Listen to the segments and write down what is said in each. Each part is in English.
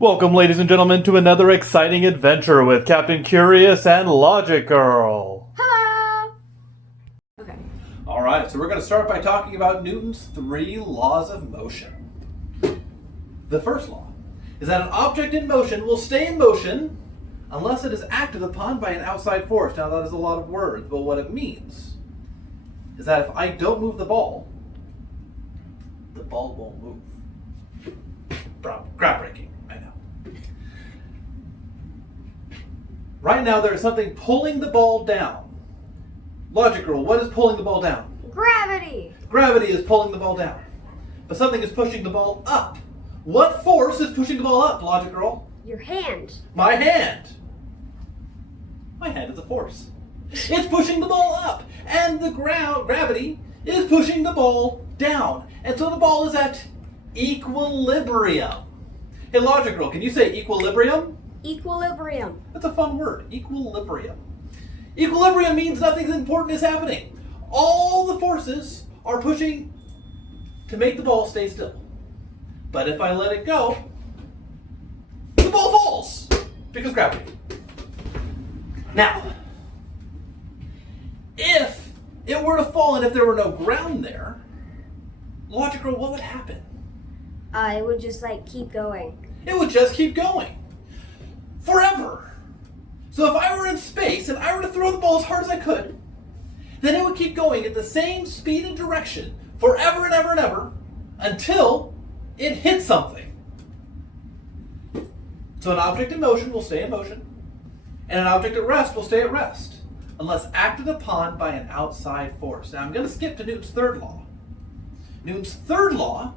Welcome, ladies and gentlemen, to another exciting adventure with Captain Curious and Logic Girl. Hello! Okay. Alright, so we're going to start by talking about Newton's three laws of motion. The first law is that an object in motion will stay in motion unless it is acted upon by an outside force. Now, that is a lot of words, but what it means is that if I don't move the ball won't move. Groundbreaking. Right now, there is something pulling the ball down. Logic Girl, what is pulling the ball down? Gravity! Gravity is pulling the ball down. But something is pushing the ball up. What force is pushing the ball up, Logic Girl? Your hand. My hand. My hand is a force. It's pushing the ball up. And the gravity is pushing the ball down. And so the ball is at equilibrium. Hey, Logic Girl, can you say equilibrium? Equilibrium. That's a fun word, equilibrium. Equilibrium means nothing important is happening. All the forces are pushing to make the ball stay still. But if I let it go, the ball falls because gravity. Now, if it were to fall and if there were no ground there, Logic Girl, what would happen? It would just keep going. It would just keep going. Forever. So if I were in space and I were to throw the ball as hard as I could, then it would keep going at the same speed and direction forever and ever and ever until it hit something. So an object in motion will stay in motion, and an object at rest will stay at rest, unless acted upon by an outside force. Now I'm going to skip to Newton's third law. Newton's third law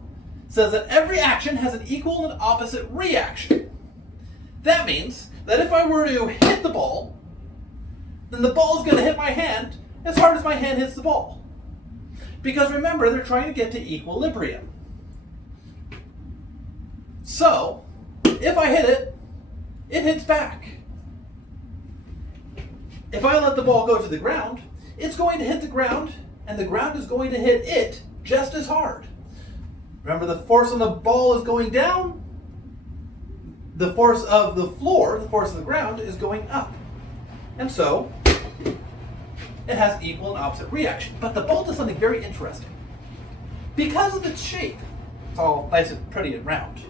says that every action has an equal and opposite reaction. That means that if I were to hit the ball, then the ball is going to hit my hand as hard as my hand hits the ball. Because remember, they're trying to get to equilibrium. So, if I hit it, it hits back. If I let the ball go to the ground, it's going to hit the ground, and the ground is going to hit it just as hard. Remember, the force on the ball is going down. The force of the floor, the force of the ground, is going up. And so, it has equal and opposite reaction. But the ball does something very interesting. Because of its shape, it's all nice and pretty and round.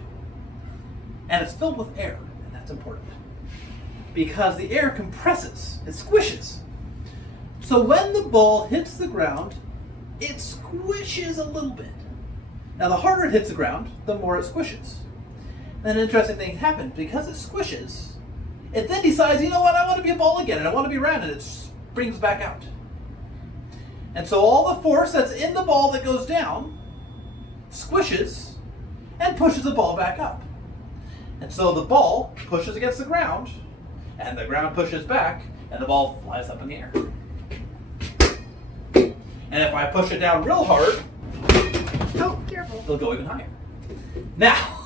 And it's filled with air, and that's important. Because the air compresses, it squishes. So when the ball hits the ground, it squishes a little bit. Now the harder it hits the ground, the more it squishes. Then an interesting thing happens. Because it squishes, it then decides, you know what, I want to be a ball again, and I want to be round, and it springs back out. And so all the force that's in the ball that goes down squishes and pushes the ball back up. And so the ball pushes against the ground, and the ground pushes back, and the ball flies up in the air. And if I push it down real hard, Oh, careful. it'll go even higher. Now,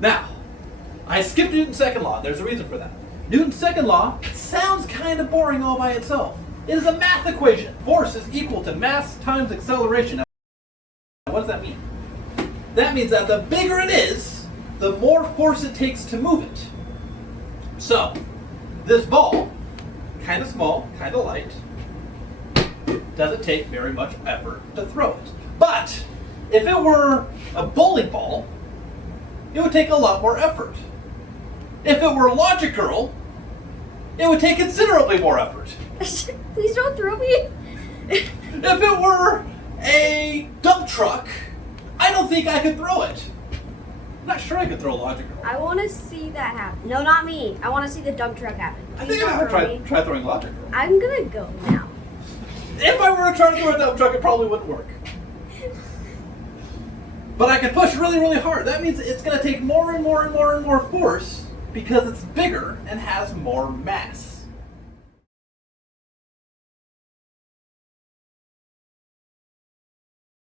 now, I skipped Newton's second law. There's a reason for that. Newton's second law sounds kind of boring all by itself. It is a math equation. Force is equal to mass times acceleration. Now, what does that mean? That means that the bigger it is, the more force it takes to move it. So, this ball, kind of small, kind of light, doesn't take very much effort to throw it. But if it were a bowling ball, it would take a lot more effort. If it were Logic Girl, it would take considerably more effort. Please don't throw me. If it were a dump truck, I don't think I could throw it. I'm not sure I could throw a Logic Girl. I want to see that happen. No, not me. I want to see the dump truck happen. I Please think I don't would throw me. try throwing Logic Girl. I'm gonna go now. If I were to try to throw a dump truck, it probably wouldn't work. But I can push really, really hard. That means it's going to take more and more and more and more force because it's bigger and has more mass.